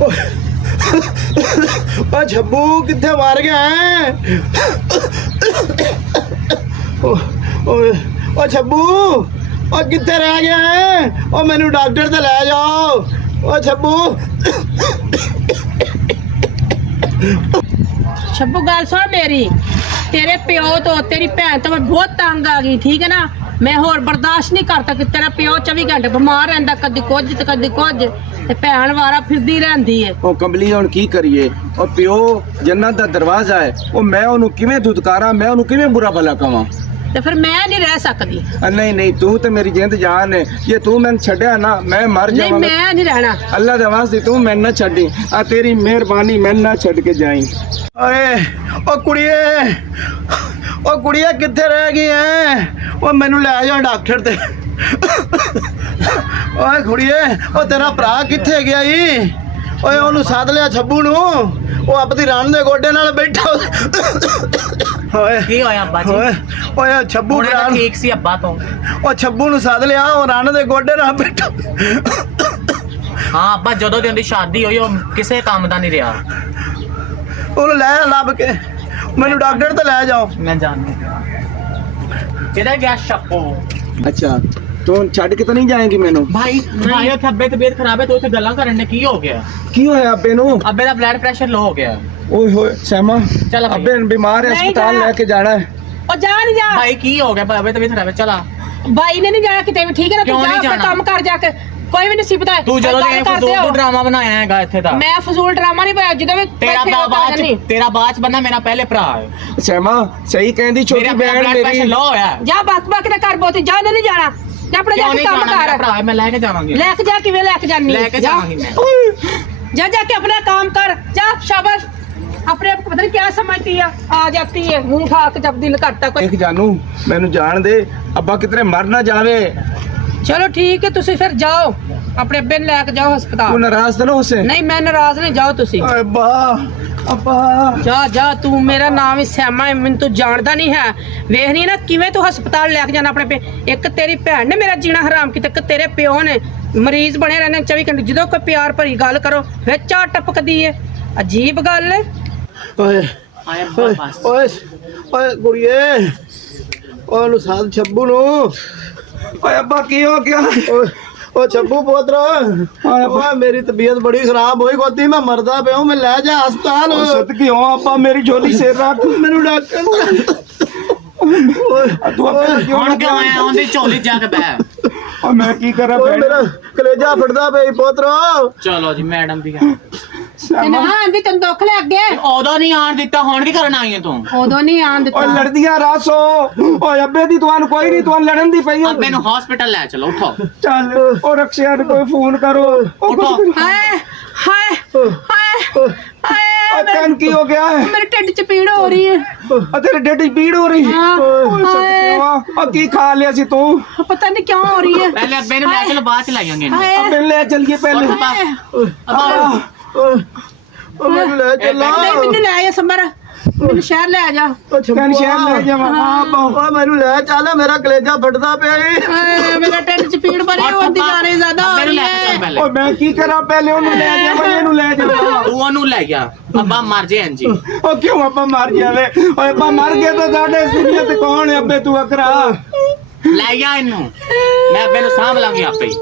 ओ छब्बू किथे मार गया है? ओ छब्बू ओ किथे रह गया है? ओ मैनू डॉक्टर ते लै जाओ। ओ छब्बू छब्बू गल सुन मेरी, तेरे प्यो तो तेरी भैन तो मैं बहुत तंग आ गई, ठीक है ना। मैं होर बर्दाश्त नहीं करता कि तेरा प्यो 24 घंटे बीमार रहंदा, कदी कुछ ते कदी कुछ, ते भैन वारा फिरदी रहंदी है। ओ कमली हुण की करिए? ओ प्यो जन्नत दा दरवाजा है, ओ मैं ओनू किवें धुतकारा, मैं ओनू किवें बुरा भला कवां? ते फिर मैं नहीं रह सकती। नहीं नहीं, तू तो मेरी जिंद जान है, ये तू मैंने छड्या ना मैं मर नहीं जावां। मैं नहीं रहना। अल्लाह दे वास्ते तू मैनू ना छड्डी, आ तेरी मेहरबानी मैनू ना छड्ड के जाई। ओए ओ कुड़िए किथे रह गई है? ओ मैनू ले जा डॉक्टर ते। ओए कुड़िए ओ तेरा भरा किथे गया ई? ओए ओनू सद लिया छब्बू नू, ओ अपनी रान दे गोडे नाल बैठा। ओए की होया अब्बा जी? ओए छब्बू हुणे भरा तां ठीक सी अब्बा तो। ओ छब्बू नू सद लिया, ओ रान दे गोडे नाल बैठा। हाँ अब्बा जदों दी उहदी शादी होई ओ किसे काम दा नहीं रहा। ओनू लै लभ के मैनू डॉक्टर ते लै जाओ। मैं जाननी किधर गया शप्पू? अच्छा तू छड्ड के तो नहीं जाएगी मैनू? भाई भाई उत्थे तबीयत खराब है तो उत्थे गल्लां करन ने की हो गया? की होया अब्बे नू? अब्बे दा ब्लड प्रेशर लो हो गया। ओए होए सैमा, चल भाई। अब्बे बीमार है, नहीं अस्पताल जा। लेके जाना है। ओ जा नहीं जा भाई की हो गया? अब्बे तबीयत खराब है, चला। भाई ने नहीं जाना किते भी, ठीक है ना। क्यों तू जा नहीं अपना जाना? काम कर जाके, कोई भी नसीबत है। तू जदों काम दी करते फजूल हो। तू ड्रामा बनाया हैगा इत्थे दा। मैं फजूल ड्रामा नहीं पाया, ਜਦੋਂ ਵੀ तेरा बाच बनना मेरा पहले भरा है। सैमा सही कहंदी छोटी मेरा बहन ब्लड प्रेशर मेरी। लो होया। ਜਾ ਬਸ ਬਾਕੀ ਦਾ ਕਰ ਬੋਤੀ, ਜਾ ਨਹੀਂ ਜਾਣਾ, ਜਾ ਆਪਣੇ ਜਾ क्यों ਕੇ नहीं ਕੰਮ जाना मेरा ਕਰ। भरा है, मैं लेके जावांगी। ਲੈ ਕੇ ਜਾ, ਕਿਵੇਂ ਲੈ ਕੇ ਜਾਨੀ? लेके ਜਾ जावांगी मैं। जा जाके अपना काम कर, जा शाबाश। अपने आप को पता नहीं क्या समझती है, आ जाती है मुंह उठा के जब दिल करता कोई। देख जानू मैनू जान दे, अब्बा कितने मर ना जावे। चलो ठीक है, तुसी फिर जाओ अपने अब्बे ਨੂੰ ਲੈ ਕੇ ਜਾਓ तू ਹਸਪਤਾਲ। नाराज तो ना उससे? नहीं मैं नाराज नहीं, जाओ तुसी। अब्बा अब्बा ਜਾ ਜਾ, ਤੂੰ ਮੇਰਾ ਨਾਮ ਹੀ ਸਿਆਮਾ ਹੈ, ਮੈਨੂੰ ਤੂੰ ਜਾਣਦਾ ਨਹੀਂ ਹੈ। ਵੇਖ ਨਹੀਂ ਨਾ ਕਿਵੇਂ ਤੂੰ ਹਸਪਤਾਲ ਲੈ ਕੇ ਜਾਣਾ ਆਪਣੇ ਪੇ। ਇੱਕ ਤੇਰੀ ਭੈਣ ਨੇ ਮੇਰਾ ਜੀਣਾ ਹਰਾਮ ਕੀਤਾ, ਇੱਕ ਤੇਰੇ ਪਿਓ ਨੇ। ਮਰੀਜ਼ ਬਣੇ ਰਹਿੰਦੇ 24 ਘੰਟੇ, ਜਦੋਂ ਕੋਈ ਪਿਆਰ ਭਰੀ ਗੱਲ ਕਰੋ ਵਿੱਚ ਆ ਟਪਕਦੀ ਏ। ਅਜੀਬ ਗੱਲ ਏ। ओए आए अब्बा बस। ओए ओए कुड़िए ओनू साथ छब्बू नू। ओए अब्बा की हो गया? ओ छब्बू पोतरा, ओए मेरी तबीयत बड़ी खराब होई गोदी, मैं मरदा पे हूं, मैं ले जा अस्पताल। सदकी हो अब्बा, मेरी झोली से रख मेनू डॉक्टर। तू अब्बे क्यों ਹੁਣ ਕਿਉਂ ਆਇਆ? ਉਹਦੀ ਝੋਲੀ ਜਾ ਕੇ ਬੈ। और मैं की करा? मेरा कलेजा फटदा पे पोतरा। ਚਲੋ ਜੀ ਮੈਡਮ ਦੀ ਗੱਲ। ਤੇ ਨਾ ਆਂਦੀ ਤੈਨੂੰ ਦੁੱਖ ਲੱਗੇ, ਉਦੋਂ ਨਹੀਂ ਆਣ ਦਿੱਤਾ, ਹੁਣ ਕੀ ਕਰਨ ਆਈ ਹੈ ਤੂੰ? ਉਦੋਂ ਨਹੀਂ ਆਣ ਦਿੱਤਾ। और लड़दियां रासो ओए अब्बे दी तुहानू कोई नहीं, तुहानू लड़न दी पई। ਅੱਬੇ ਨੂੰ ਹਸਪੀਟਲ ਲੈ ਚਲੋ, ਉਠੋ चल ओ रक्षिया ने कोई फोन करो। ਉਠੋ। ਹਾਏ ਹਾਏ ਹਾਏ ਹਾਏ, तेन की हो गया है? ਮੇਰੇ ਢਿੱਡ 'ਚ ਪੀੜ ਹੋ ਰਹੀ ਹੈ। तेरे ढिड च पीड़ हो रही? हाँ। ओए सदके हो, की खा लिया सी तू? ਪਤਾ ਨਹੀਂ ਕਿਉਂ ਹੋ ਰਹੀ ਹੈ। ਪਹਿਲੇ ਅੱਬੇ ਨੂੰ ਲੈ ਚਲੋ, ਬਾਅਦ ਚ ਲਾਈਆਂਗੇ ਇਹਨੂੰ। ਹਾਏ अबे ले चलिए पहले। ਹਾਏ। मैनू ले चला। ਨਹੀਂ ਮੈਨੂੰ ਲੈ ਜਾ ਸਮਰ, ਮੈਨੂੰ ਸ਼ਹਿਰ ਲੈ ਜਾ। तेन शहर ले जावा। ओए मैनू ले चल, मेरा कलेजा फटदा पिया ए। ਹਾਏ ਮੇਰੇ ਢਿੱਡ 'ਚ ਪੀੜ ਬੜੀ ਹੁੰਦੀ ਜਾ ਰਹੀ, ਜ਼ਿਆਦਾ ਹੋ ਅੱਬੇ ਨੂੰ ਰਹੀ ਲੈ ਕੇ ਚੱਲ ਹੈ। ਪਹਿਲੇ। ओए मैं की करा? पहले ओनू ले जावा, एनू ले जावा। ਤੂੰ ਉਹਨੂੰ ਲੈ ਗਿਆ, ਅੱਬਾ ਮਰ ਜੇ ਇੰਜ ਹੀ। ओ क्यों अब्बा मर जावे? ओए अब्बा मर गया तो साडे दुनिया ते कौन है? अब्बे तू अकरा ਲੈ ਗਿਆ ਇਹਨੂੰ, ਮੈਂ ਅੱਬੇ ਨੂੰ ਸਾਂਭ ਲਾਂਗੀ ਆਪੇ ਹੀ।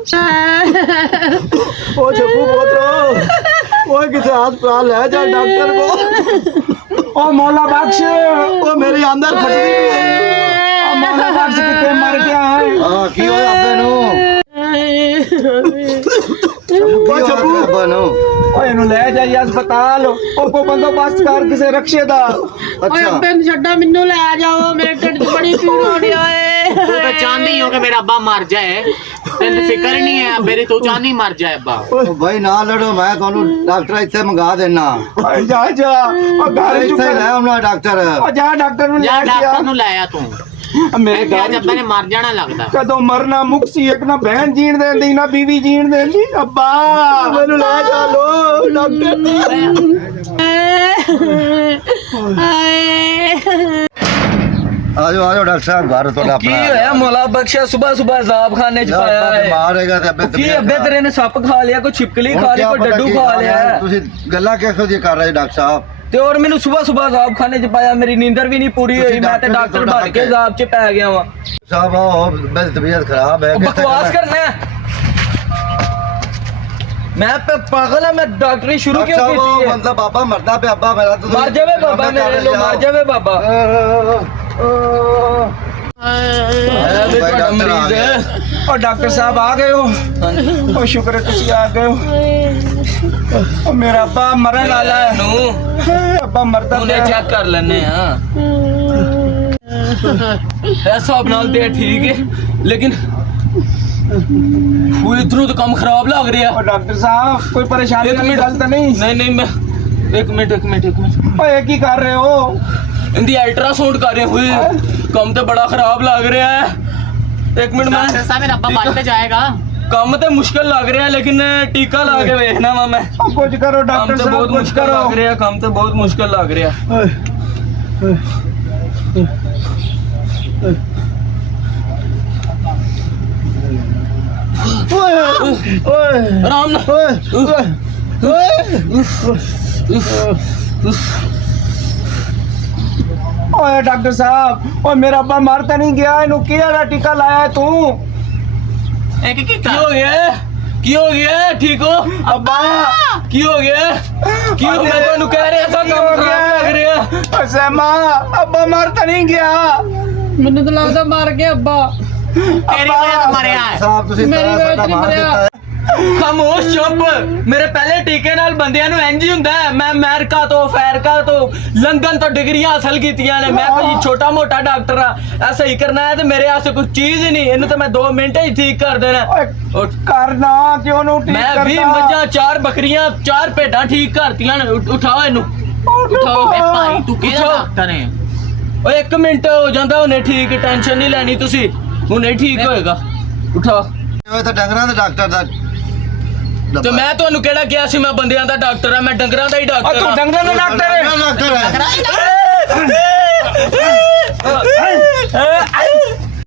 ओ छप्पू पोतरो, ओए किसे अस्पताल ले जा डॉक्टर को। ओ मौला बख्श, ओ मेरी अंदर फटदी पई है। ओ मौला बख्श किते मर गया है? हां की होया अब्बे नु? ओ छप्पू बनो, ओ एनु ले जाई अस्पताल। ओ को बंदोबस्त कर किसे रक्षे दा। ਓਏ ਅੱਬੇ ਨੂੰ ਛੱਡੋ, ਮੈਨੂੰ ਲੈ ਜਾਓ, ਮੇਰੇ ਢਿੱਡ 'ਚ ਬੜੀ ਪੀੜ ਹੋ ਰਹੀ ਓਏ। ਤੂੰ ਤਾਂ ਚਾਹੁੰਦੀ ਹੋ ਕਿ ਮੇਰਾ ਅੱਬਾ ਮਰ ਜਾਏ, ਤੈਨੂੰ ਫਿਕਰ ਹੀ ਨਹੀਂ ਹੈ ਅੱਬੇ ਦੀ, ਤੂੰ ਚਾਹੁੰਦੀ ਮਰ ਜਾਏ ਅੱਬਾ। भाई ना लड़ो, मैं थानू डॉक्टर इत्थे मंगा देना। ओए जा जा, ओ घर इत्थे चुक ले आउना डॉक्टर। ओ जा डॉक्टर नु ਜਾਂ ले ਡਾਕਟਰ जा। ਨੂੰ ਲੈ ਆ ਤੂੰ। मेरे ਮੈਂ घर ਅੱਬੇ ਨੇ ਮਰ ਜਾਣਾ ਲੱਗਦਾ। कदों मरना मुक्सी, एक ना बहन जीण देंदी ना बीवी जीण देंदी। अब्बा मैनू ले चलो डॉक्टर। ਹਾਏ ਆਜੋ ਡਾਕਟਰ ਸਾਹਿਬ ਘਰ ਤੁਹਾਡਾ ਕੀ ਹੋਇਆ ਮੌਲਾ ਬਖਸ਼ਾ ਸੁਬਹ ਸੁਬਹ ਜ਼ਾਬਖਾਨੇ ਚ ਪਾਇਆ ਹੈ ਬਿਮਾਰ ਹੈਗਾ ਤੇ ਅੱਬੇ ਕੀ ਅੱਬੇ ਤੇਰੇ ਨੇ ਸੱਪ ਖਾ ਲਿਆ ਕੋਈ ਛਿਪਕਲੀ ਖਾ ਲਈ ਕੋਈ ਡੱਡੂ ਖਾ ਲਿਆ ਹੈ? ਤੁਸੀਂ ਗੱਲਾਂ ਕਿਹੋ ਜਿਹੀ ਕਰ ਰਹੇ ਡਾਕਟਰ ਸਾਹਿਬ ਤੇ ਔਰ ਮੈਨੂੰ ਸੁਬਹ ਸੁਬਹ ਜ਼ਾਬਖਾਨੇ ਚ ਪਾਇਆ ਮੇਰੀ ਨੀਂਦਰ ਵੀ ਨਹੀਂ ਪੂਰੀ ਹੋਈ ਮੈਂ ਤੇ ਡਾਕਟਰ ਬਣ ਕੇ ਜ਼ਾਬ ਚ ਪੈ ਗਿਆ ਵਾਂ ਸਾਹਿਬ ਉਹ ਮੇਰੀ ਤਬੀਅਤ ਖਰਾਬ ਹੈ ਬਕਵਾਸ ਕਰਨਾ ਹੈ ਮੈਂ ਪਾਗਲ ਆ ਮੈਂ ਡਾਕਟਰੀ ਸ਼ੁਰੂ ਕਿਉਂ ਕੀਤੀ ਹੈ ਮਤਲਬ ਬਾਬਾ ਮਰਦਾ ਪਿਆ ਅੱਬਾ ਮੇਰਾ ਤਾਂ ਮਰ ਜਾਵੇ ਬਾਬਾ ਮੇਰੇ ਲੋ ਮਰ ਜਾਵੇ ਬਾਬਾ ਮਰੀਜ਼ ਹੈ ਉਹ ਡਾਕਟਰ ਸਾਹਿਬ ਆ ਗਏ ਹੋ ਉਹ ਸ਼ੁਕਰ ਹੈ ਤੁਸੀਂ ਆ ਗਏ ਹੋ ਉਹ ਮੇਰਾ ਅੱਬਾ ਮਰਨ ਵਾਲਾ ਹੈ ਨੂੰ ਅੱਬਾ ਮਰਦਾ ਉਹਨੇ ਚੈੱਕ ਕਰ ਲੈਣੇ ਆ ਐਸਾ ਨਾਲ ਤੇ ਠੀਕ ਹੈ ਲੇਕਿਨ ਉਹ ਇਧਰੋਂ ਤਾਂ ਕੰਮ ਖਰਾਬ ਲੱਗ ਰਿਹਾ ਉਹ ਡਾਕਟਰ ਸਾਹਿਬ ਕੋਈ ਪਰੇਸ਼ਾਨੀ ਵਾਲੀ ਗੱਲ ਤਾਂ ਨਹੀਂ ਨਹੀਂ ਮੈਂ ਇੱਕ ਮਿੰਟ ਓਏ ਕੀ ਕਰ ਰਹੇ ਹੋ ਇੰਦੀ ਅਲਟਰਾਸਾਊਂਡ ਕਰ ਰਹੇ ਹੋਏ ਕੰਮ ਤੇ ਬੜਾ ਖਰਾਬ ਲੱਗ ਰਿਹਾ ਹੈ ਇੱਕ ਮਿੰਟ डॉक्टर साहब मेरा अब्बा बच तो जाएगा ਕੰਮ ਤੇ ਮੁਸ਼ਕਲ ਲੱਗ ਰਿਹਾ ਲੇਕਿਨ ਟੀਕਾ ਲਾ ਕੇ ਵੇਖਣਾ ਵਾ ਮੈਂ ਉਹ ਕੁਝ ਕਰੋ ਕੰਮ ਡਾਕਟਰ ਤੇ ਸਾਹਿਬ ਬਹੁਤ ਕੁਝ ਮੁਸ਼ਕਲ ਕਰੋ ਲੱਗ ਰਿਹਾ ਕੰਮ ਤੇ ਬਹੁਤ ਮੁਸ਼ਕਲ ਲੱਗ ਰਿਹਾ ਓਏ ਆਰਾਮ ਨਾਲ ਓਏ ਡਾਕਟਰ ਸਾਹਿਬ ਓਏ ਮੇਰਾ ਅੱਬਾ ਮਰ ਤਾਂ ਨਹੀਂ ਗਿਆ ਇਹਨੂੰ ਕਿਹੜਾ ਟੀਕਾ ਲਾਇਆ ਤੂੰ एक की ਕੀ ਹੋ ਗਿਆ ਕੀ ਹੋ ਗਿਆ ਠੀਕ ਹੋ ਅੱਬਾ ਕੀ ਹੋ ਗਿਆ ਕੀ ਹੋ ਗਿਆ ਤੁਹਾਨੂੰ ਕਹਿ ਰਿਹਾ ਸਾ ਕੰਮ ਖਰਾਬ ਲੱਗ ਰਿਹਾ ਓਏ ਸੈਮਾ ਅੱਬਾ ਮਰ ਤਾਂ ਨਹੀਂ ਗਿਆ ਮੈਨੂੰ ਤਾਂ ਲੱਗਦਾ ਮਰ ਗਿਆ ਅੱਬਾ तेरी वजह से मरे हैं ਸਾਹਿਬ ਤੁਸੀਂ ਮੇਰੀ ਸਾਡਾ ਵਜ੍ਹਾ ਮਾਰ ਨਹੀਂ ਦਿੱਤਾ ਖਾਮੋਸ਼ ਚੁੱਪ ਮੇਰੇ ਪਹਿਲੇ ਟੀਕੇ ਨਾਲ ਬੰਦਿਆਂ ਨੂੰ ਇੰਜ ਹੀ ਹੁੰਦਾ ਹੈ ਮੈਂ ਅਮਰੀਕਾ ਤੋਂ ਅਫਰੀਕਾ ਤੋਂ ਲੰਡਨ ਤੋਂ ਡਿਗਰੀਆਂ ਹਾਸਲ ਕੀਤੀਆਂ ਨੇ ਮੈਂ ਕੋਈ ਛੋਟਾ ਮੋਟਾ ਡਾਕਟਰ ਆ ਇਹ ਸਹੀ ਕਰਨਾ ਹੈ ਤੇ ਮੇਰੇ ਵਾਸਤੇ ਕੋਈ ਚੀਜ਼ ਹੀ ਨਹੀਂ ਇਹਨੂੰ ਤਾਂ ਮੈਂ 2 ਮਿੰਟ ਹੀ ਠੀਕ ਕਰ ਦੇਣਾ ਓਏ ਉੱਠ। ਕਰਨਾ ਕਿਉਂ ਨੂੰ ਠੀਕ ਮੈਂ 20 ਕਰਦਾ ਮੱਝਾਂ 4 ਬੱਕਰੀਆਂ 4 ਭੇਡਾਂ ਠੀਕ ਕਰਤੀਆਂ ਨੇ ਉਠਾਓ ਇਹਨੂੰ ਉਠਾਓ ए भाई तू केड़ा उठाओ। डॉक्टर है ਓਏ 1 ਮਿੰਟ ਹੋ ਜਾਂਦਾ ਹੁਣੇ ਠੀਕ ਟੈਨਸ਼ਨ ਨਹੀਂ ਲੈਣੀ ਤੁਸੀਂ ਹੁਣੇ ਠੀਕ ਹੋਏਗਾ ਉਠਾਓ ਇਹ ਤਾਂ ਡੰਗਰਾਂ ਦੇ ਡਾਕਟਰ ਦਾ ਤੇ ਮੈਂ ਤੁਹਾਨੂੰ ਕਿਹੜਾ ਕਿਹਾ ਸੀ ਮੈਂ ਬੰਦਿਆਂ ਦਾ ਡਾਕਟਰ ਆ ਮੈਂ ਡੰਗਰਾਂ ਦਾ ਹੀ ਓ ਡਾਕਟਰ ਤੂੰ ਆ ਡੰਗਰਾਂ ਦਾ ਡਾਕਟਰ ਹੈ ਡਾਕਟਰ ਹੈ